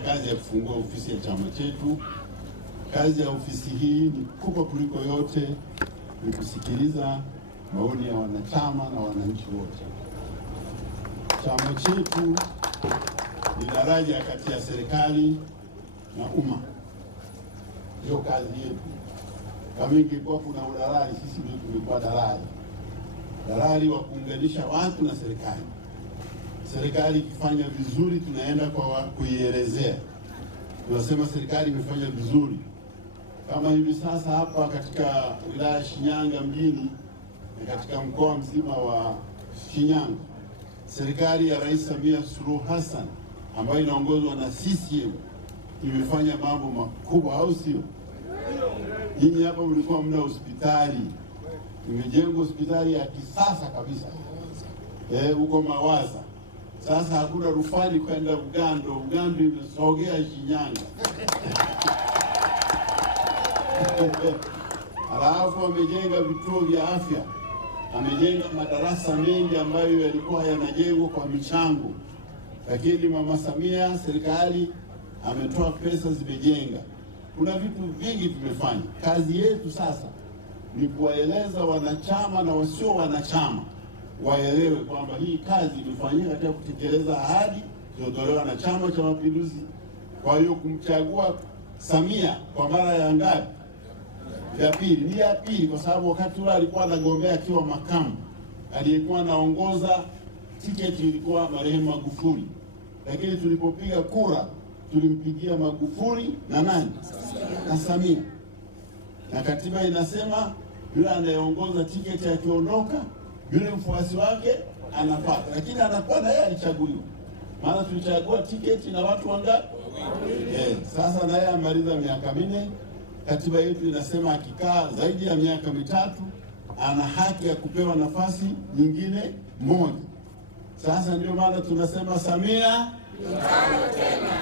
kufanya kazi ya kufungua ofisi ya chama chetu. Kazi ya ofisi hii ni kubwa kuliko yote, ni kusikiliza maoni ya wanachama na wananchi wote. Chama chetu ni daraja kati ya serikali na umma. Ndio kazi yetu. Kama ingekuwa kuna udalali, sisi ndio tulikuwa dalali wa kuunganisha watu na serikali. Serikali ikifanya vizuri, tunaenda kwa kuielezea, tunasema serikali imefanya vizuri. Kama hivi sasa hapa katika wilaya ya Shinyanga mjini na katika mkoa mzima wa Shinyanga, serikali ya Rais Samia Suluhu Hassan ambayo inaongozwa na CCM imefanya mambo makubwa, au sio? Nyinyi hapa mlikuwa mna hospitali, imejengwa hospitali ya kisasa kabisa huko Mawaza. Sasa hakuna rufani kwenda Ugando imesogea Shinyanga. Alafu amejenga vituo vya afya, amejenga madarasa mengi ambayo yalikuwa yanajengwa kwa michango, lakini Mama Samia, serikali ametoa pesa, zimejenga. Kuna vitu vingi tumefanya. Kazi yetu sasa ni kuwaeleza wanachama na wasio wanachama waelewe kwamba hii kazi imefanyika katika kutekeleza ahadi zilizotolewa na Chama cha Mapinduzi. Kwa hiyo kumchagua Samia kwa mara ya ngapi? Ya pili. Ni ya pili kwa sababu wakati ule alikuwa anagombea akiwa makamu, aliyekuwa anaongoza tiketi ilikuwa marehemu Magufuli, lakini tulipopiga kura tulimpigia Magufuli na nani? Na Samia. Na katiba inasema yule anayeongoza tiketi akiondoka, yule mfuasi wake anapata, lakini anakuwa na yeye alichaguliwa. Maana tulichagua tiketi na watu wangapi? Sasa naye amaliza miaka 4. Katiba yetu inasema akikaa zaidi ya miaka 3 ana haki ya kupewa nafasi nyingine moja. Sasa ndio maana tunasema Samia